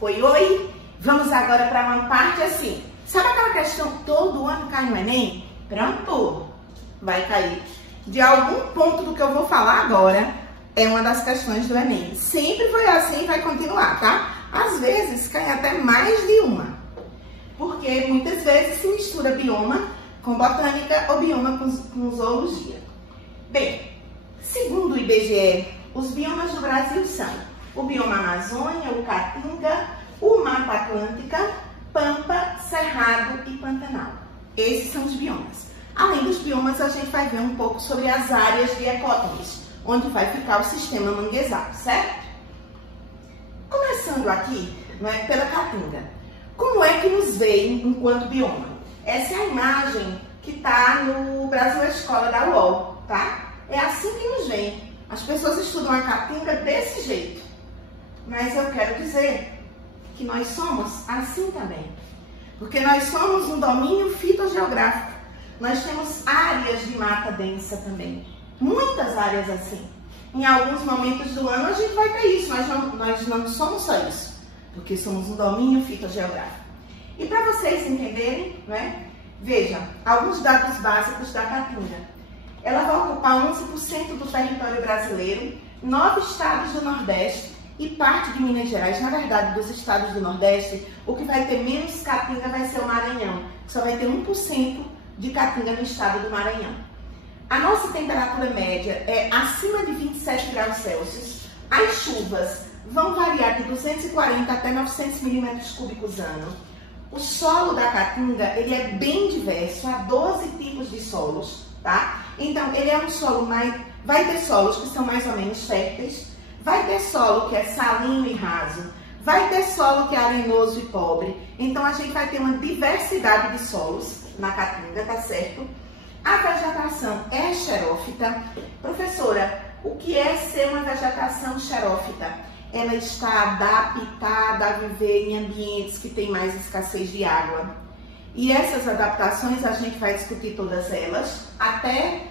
Oi! Vamos agora para uma parte assim. Sabe aquela questão, todo ano cai no Enem? Pronto, vai cair. De algum ponto do que eu vou falar agora, é uma das questões do Enem. Sempre foi assim e vai continuar, tá? Às vezes cai até mais de uma. Porque muitas vezes se mistura bioma com botânica ou bioma com zoologia. Bem, segundo o IBGE, os biomas do Brasil são o bioma Amazônia, o Caatinga, o Mata Atlântica, Pampa, Cerrado e Pantanal. Esses são os biomas. Além dos biomas, a gente vai ver um pouco sobre as áreas de ecótones, onde vai ficar o sistema manguezal, certo? Começando aqui, pela Caatinga. Como é que nos veem enquanto bioma? Essa é a imagem que está no Brasil Escola da UOL, tá? É assim que nos veem. As pessoas estudam a Caatinga desse jeito. Mas eu quero dizer que nós somos assim também. Porque nós somos um domínio fitogeográfico. Nós temos áreas de mata densa também. Muitas áreas assim. Em alguns momentos do ano a gente vai ter isso, mas nós não somos só isso. Porque somos um domínio fitogeográfico. E para vocês entenderem, veja, alguns dados básicos da Caatinga. Ela vai ocupar 11% do território brasileiro, 9 estados do Nordeste e parte de Minas Gerais. Na verdade, dos estados do Nordeste, o que vai ter menos Caatinga vai ser o Maranhão. Só vai ter 1% de Caatinga no estado do Maranhão. A nossa temperatura média é acima de 27 graus Celsius. As chuvas vão variar de 240 até 900 milímetros cúbicos ano. O solo da Caatinga, ele é bem diverso, há 12 tipos de solos, tá? Então, ele é um solo vai ter solos que são mais ou menos férteis, vai ter solo que é salino e raso, vai ter solo que é arenoso e pobre. Então, a gente vai ter uma diversidade de solos na Caatinga, tá certo? A vegetação é xerófita. Professora, o que é ser uma vegetação xerófita? Ela está adaptada a viver em ambientes que têm mais escassez de água. E essas adaptações, a gente vai discutir todas elas, até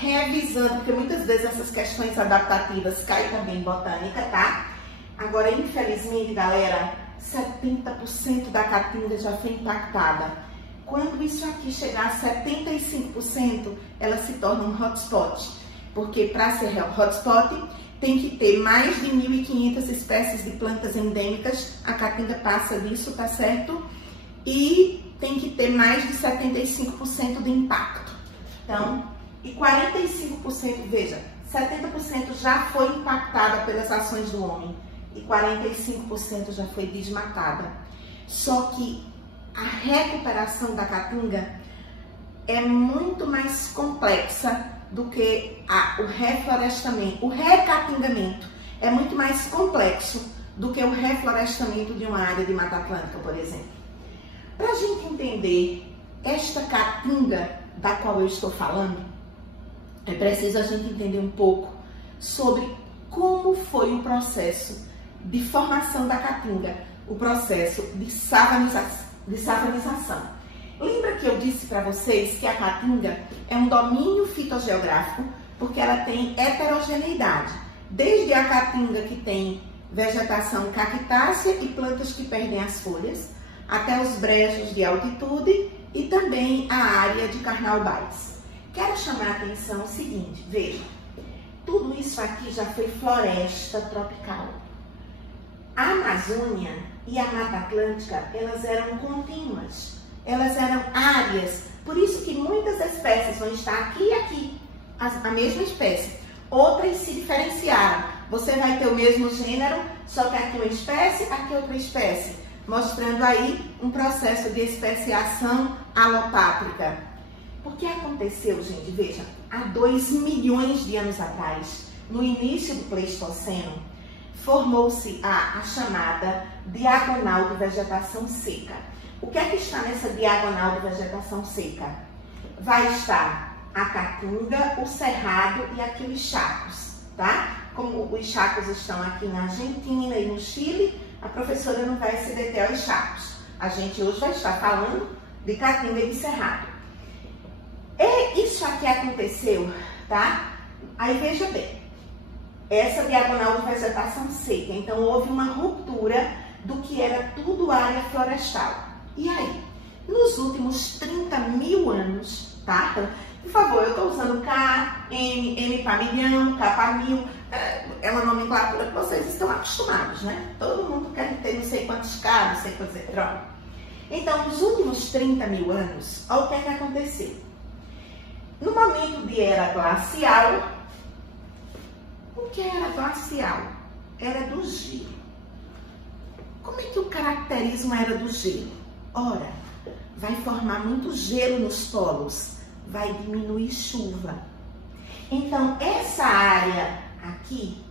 revisando, porque muitas vezes essas questões adaptativas caem também em botânica, tá? Agora, infelizmente, galera, 70% da Caatinga já foi impactada. Quando isso aqui chegar a 75%, ela se torna um hotspot. Porque para ser hotspot, tem que ter mais de 1.500 espécies de plantas endêmicas. A Caatinga passa disso, tá certo? E tem que ter mais de 75% de impacto. Então, e 45%, veja, 70% já foi impactada pelas ações do homem e 45% já foi desmatada. Só que a recuperação da Caatinga é muito mais complexa do que o reflorestamento. O recaatingamento é muito mais complexo do que o reflorestamento de uma área de Mata Atlântica, por exemplo. Para a gente entender esta Caatinga da qual eu estou falando, é preciso a gente entender um pouco sobre como foi o processo de formação da Caatinga, o processo de savanização. Lembra que eu disse para vocês que a Caatinga é um domínio fitogeográfico porque ela tem heterogeneidade. Desde a Caatinga que tem vegetação cactácea e plantas que perdem as folhas, até os brejos de altitude e também a área de carnaubais. Quero chamar a atenção o seguinte, veja, tudo isso aqui já foi floresta tropical. A Amazônia e a Mata Atlântica, elas eram contínuas, elas eram áreas, por isso que muitas espécies vão estar aqui e aqui, a mesma espécie. Outras se diferenciaram, você vai ter o mesmo gênero, só que aqui uma espécie, aqui outra espécie, mostrando aí um processo de especiação alopátrica. O que aconteceu, gente? Veja, há 2 milhões de anos atrás, no início do Pleistoceno, formou-se a chamada diagonal de vegetação seca. O que é que está nessa diagonal de vegetação seca? Vai estar a Caatinga, o Cerrado e aqui os Chacos, tá? Como os Chacos estão aqui na Argentina e no Chile, a professora não vai se deter aos Chacos. A gente hoje vai estar falando de Caatinga e de Cerrado. E isso aqui aconteceu, tá? Aí veja bem, essa diagonal de vegetação seca, então houve uma ruptura do que era tudo área florestal. E aí? Nos últimos 30 mil anos, tá? Então, por favor, eu estou usando K, M para milhão, K para mil. É uma nomenclatura que vocês estão acostumados, né? Todo mundo quer ter não sei quantos K, não sei quantos eletrônicos. Então, nos últimos 30 mil anos, olha o que é que aconteceu. No momento de era glacial, o que era glacial? Era do gelo. Como é que eu caracterizo uma era do gelo? Ora, vai formar muito gelo nos polos, vai diminuir chuva. Então, essa área aqui,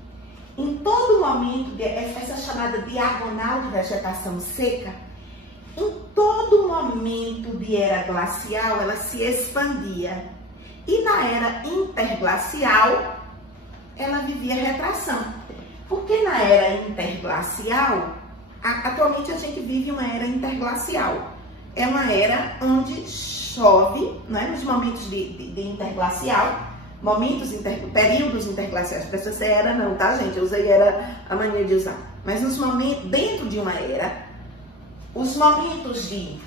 em todo momento, essa chamada diagonal de vegetação seca, em todo momento de era glacial, ela se expandia. E na era interglacial, ela vivia retração. Porque na era interglacial, atualmente a gente vive uma era interglacial. É uma era onde chove, né, nos momentos de interglacial, períodos interglaciais. Para essa era não, tá, gente? Eu usei era a mania de usar. Mas nos momentos, dentro de uma era, os momentos de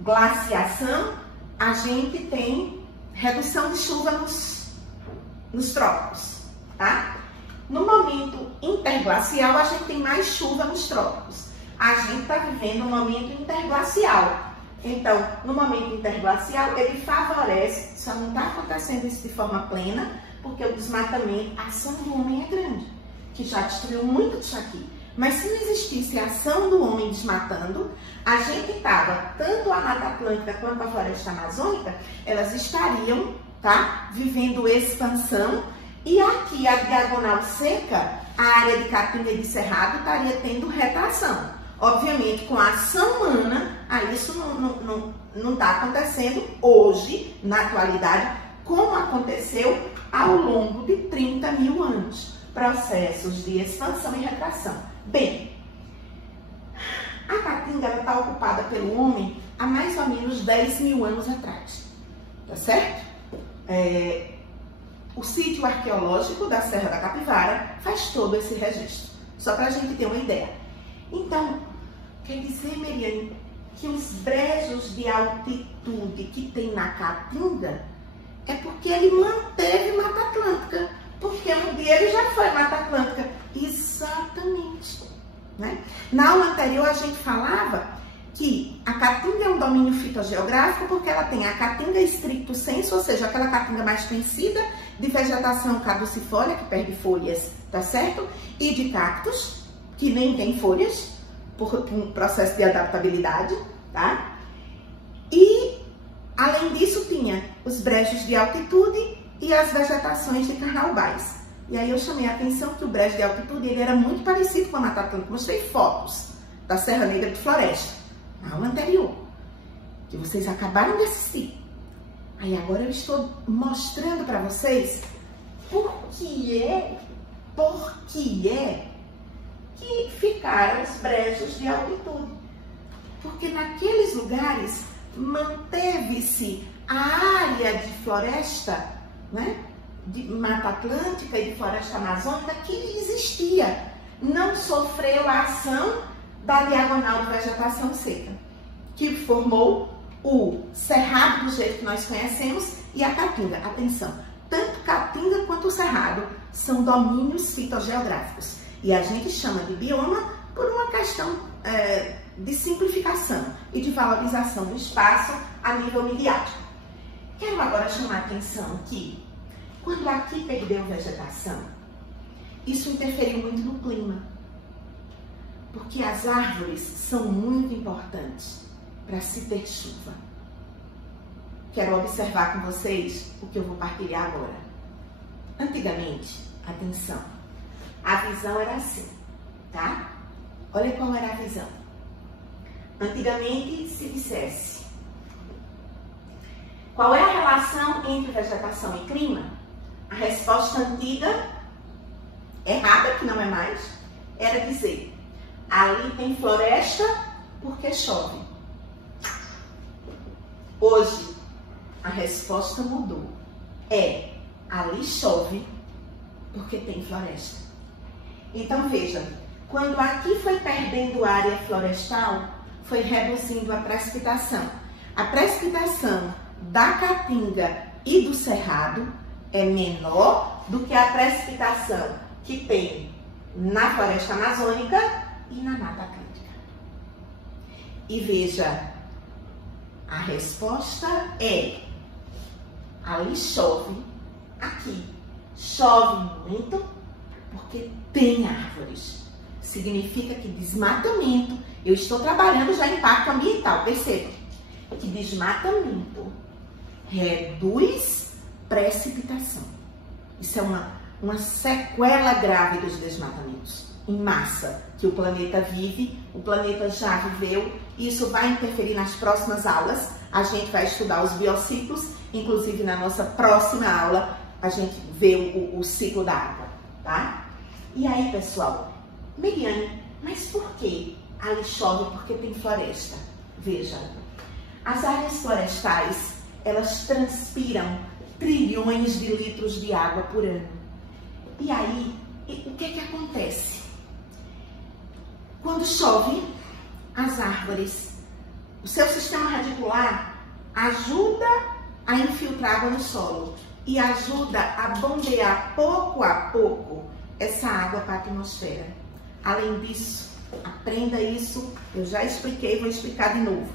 glaciação, a gente tem redução de chuva nos trópicos, tá? No momento interglacial, a gente tem mais chuva nos trópicos. A gente está vivendo um momento interglacial. Então, no momento interglacial, ele favorece, só não está acontecendo isso de forma plena, porque o desmatamento, a ação do homem é grande, que já destruiu muito disso aqui. Mas se não existisse a ação do homem desmatando, a gente estava, tanto a Mata Atlântica quanto a Floresta Amazônica, elas estariam, tá, vivendo expansão, e aqui a diagonal seca, a área de Caatinga e de Cerrado estaria tendo retração. Obviamente, com a ação humana, isso não está acontecendo hoje, na atualidade, como aconteceu ao longo de 30 mil anos. Processos de expansão e retração. Bem, a Caatinga está ocupada pelo homem há mais ou menos 10 mil anos atrás, tá certo? O sítio arqueológico da Serra da Capivara faz todo esse registro, só para a gente ter uma ideia. Então, quer dizer, Meriane, que os brejos de altitude que tem na Caatinga é porque ele manteve Mata Atlântica, porque um dia ele já foi Mata Atlântica. Exatamente, né? Na aula anterior a gente falava que a Caatinga é um domínio fitogeográfico porque ela tem a Caatinga stricto sensu, ou seja, aquela Caatinga mais conhecida de vegetação caducifólia, que perde folhas, tá certo? E de cactos, que nem tem folhas, por um processo de adaptabilidade, tá? E, além disso, tinha os brejos de altitude e as vegetações de carnaubais. E aí eu chamei a atenção que o brejo de altitude ele era muito parecido com a Mata Atlântica. Mostrei fotos da Serra Negra de Floresta, na aula anterior, que vocês acabaram de assistir. Aí agora eu estou mostrando para vocês por que é que ficaram os brejos de altitude. Porque naqueles lugares manteve-se a área de floresta, né, de Mata Atlântica e de Floresta Amazônica que existia. Não sofreu a ação da diagonal de vegetação seca, que formou o Cerrado do jeito que nós conhecemos e a Caatinga. Atenção, tanto Caatinga quanto o Cerrado são domínios fitogeográficos. E a gente chama de bioma por uma questão de simplificação e de valorização do espaço a nível midiático. Quero agora chamar a atenção que, quando aqui perdeu vegetação, isso interferiu muito no clima. Porque as árvores são muito importantes para se ter chuva. Quero observar com vocês o que eu vou partilhar agora. Antigamente, atenção, a visão era assim, tá? Olha qual era a visão. Antigamente se dissesse qual é a relação entre vegetação e clima, a resposta antiga, errada, que não é mais, era dizer: ali tem floresta porque chove. Hoje, a resposta mudou. Ali chove porque tem floresta. Então, veja, Quando aqui foi perdendo área florestal, foi reduzindo a precipitação. A precipitação da Caatinga e do Cerrado é menor do que a precipitação que tem na floresta amazônica e na Mata Atlântica. E veja, a resposta é: ali chove, aqui chove muito, porque tem árvores. Significa que desmatamento, eu estou trabalhando já impacto ambiental, perceba que desmatamento reduz precipitação. Isso é uma sequela grave dos desmatamentos em massa que o planeta vive, o planeta já viveu, e isso vai interferir nas próximas aulas. A gente vai estudar os biociclos, inclusive na nossa próxima aula a gente vê o ciclo da água, tá? E aí, pessoal, Meriane, mas por que ali chove? Porque tem floresta. Veja, as áreas florestais, elas transpiram trilhões de litros de água por ano. E aí, o que é que acontece? Quando chove, as árvores, o seu sistema radicular ajuda a infiltrar água no solo e ajuda a bombear pouco a pouco essa água para a atmosfera. Além disso, aprenda isso, eu já expliquei, vou explicar de novo.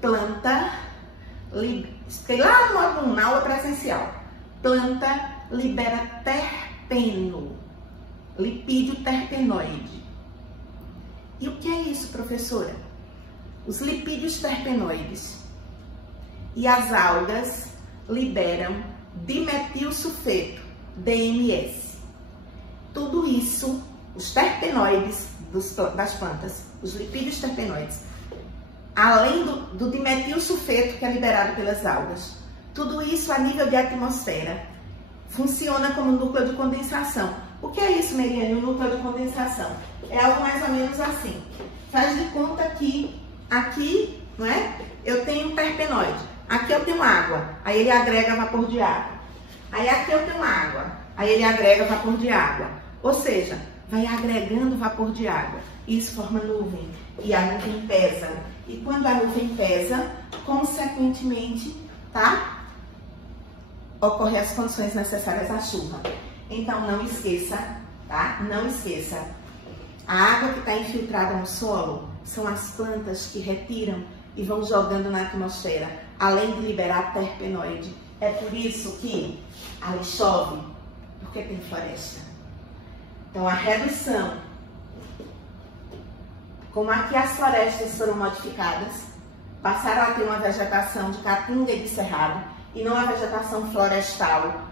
Planta, tem lá na aula presencial, planta libera terpeno, lipídio terpenoide. E o que é isso, professora? Os lipídios terpenoides e as algas liberam dimetilsulfeto, DMS. Tudo isso, os terpenoides das plantas, os lipídios terpenoides, além do dimetilsulfeto que é liberado pelas algas, tudo isso a nível de atmosfera funciona como núcleo de condensação. O que é isso, Meriane, o núcleo de condensação? É algo mais ou menos assim. Faz de conta que aqui, não é? Eu tenho um terpenoide, aqui eu tenho água, aí ele agrega vapor de água. Aí aqui eu tenho água, aí ele agrega vapor de água. Ou seja, vai agregando vapor de água. Isso forma nuvem, e a nuvem pesa. E quando a nuvem pesa, consequentemente, tá? Ocorrem as condições necessárias à chuva. Então, não esqueça, tá? Não esqueça. A água que está infiltrada no solo são as plantas que retiram e vão jogando na atmosfera, além de liberar terpenoide. É por isso que ali chove, porque tem floresta. Então, a redução, como aqui as florestas foram modificadas, passaram a ter uma vegetação de Caatinga e de Cerrado, e não a vegetação florestal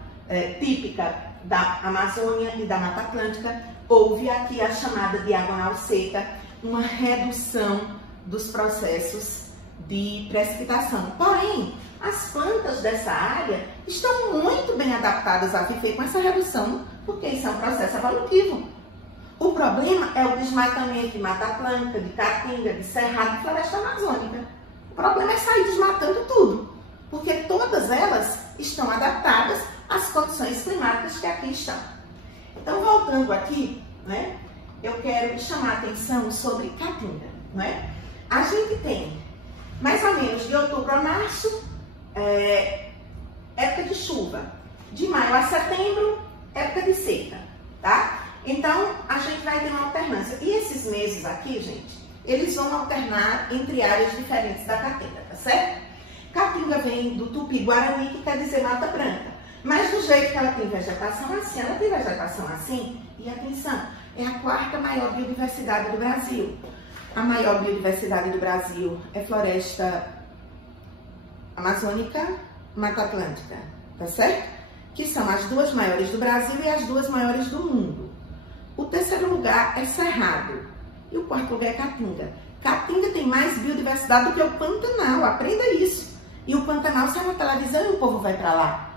típica da Amazônia e da Mata Atlântica, houve aqui a chamada diagonal seca, uma redução dos processos de precipitação. Porém, as plantas dessa área estão muito bem adaptadas a viver com essa redução, porque isso é um processo evolutivo. O problema é o desmatamento de Mata Atlântica, de Caatinga, de Cerrado e Floresta Amazônica. O problema é sair desmatando tudo, porque todas elas estão adaptadas às condições climáticas que aqui estão. Então, voltando aqui, né, eu quero chamar a atenção sobre Caatinga. Né? A gente tem, mais ou menos de outubro a março, época de chuva. De maio a setembro, época de seca. Tá? Então, a gente vai ter uma alternância. E esses meses aqui, gente, eles vão alternar entre áreas diferentes da Caatinga, tá certo? Caatinga vem do Tupi-Guarani, que quer dizer Mata Branca. Mas do jeito que ela tem vegetação assim, ela tem vegetação assim, e atenção, é a quarta maior biodiversidade do Brasil. A maior biodiversidade do Brasil é floresta amazônica, Mata Atlântica, tá certo? Que são as duas maiores do Brasil e as duas maiores do mundo. O terceiro lugar é Cerrado e o quarto lugar é Caatinga. Caatinga tem mais biodiversidade do que o Pantanal, aprenda isso. E o Pantanal sai na televisão e o povo vai para lá.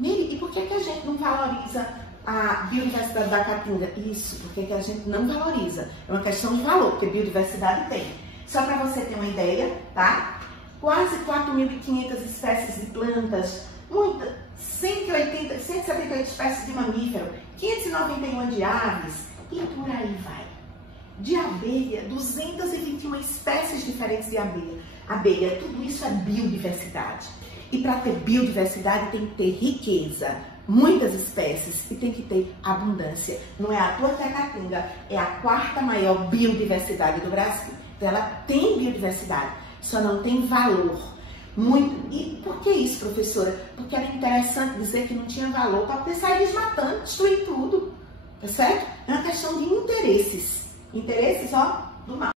Miri, e por que a gente não valoriza a biodiversidade da Caatinga? Isso, porque a gente não valoriza. É uma questão de valor, porque biodiversidade tem. Só para você ter uma ideia, tá? Quase 4.500 espécies de plantas, 178 espécies de mamífero, 591 de aves e por aí vai. De abelha, 221 espécies diferentes de abelha. Abelha, tudo isso é biodiversidade. E para ter biodiversidade tem que ter riqueza, muitas espécies e tem que ter abundância. Não é à toa que a Caatinga é a 4ª maior biodiversidade do Brasil. Então ela tem biodiversidade, só não tem valor. Muito. E por que isso, professora? Porque era interessante dizer que não tinha valor para poder sair desmatando, destruir tudo. Tá certo? É uma questão de interesses. Interesses, ó, do mal.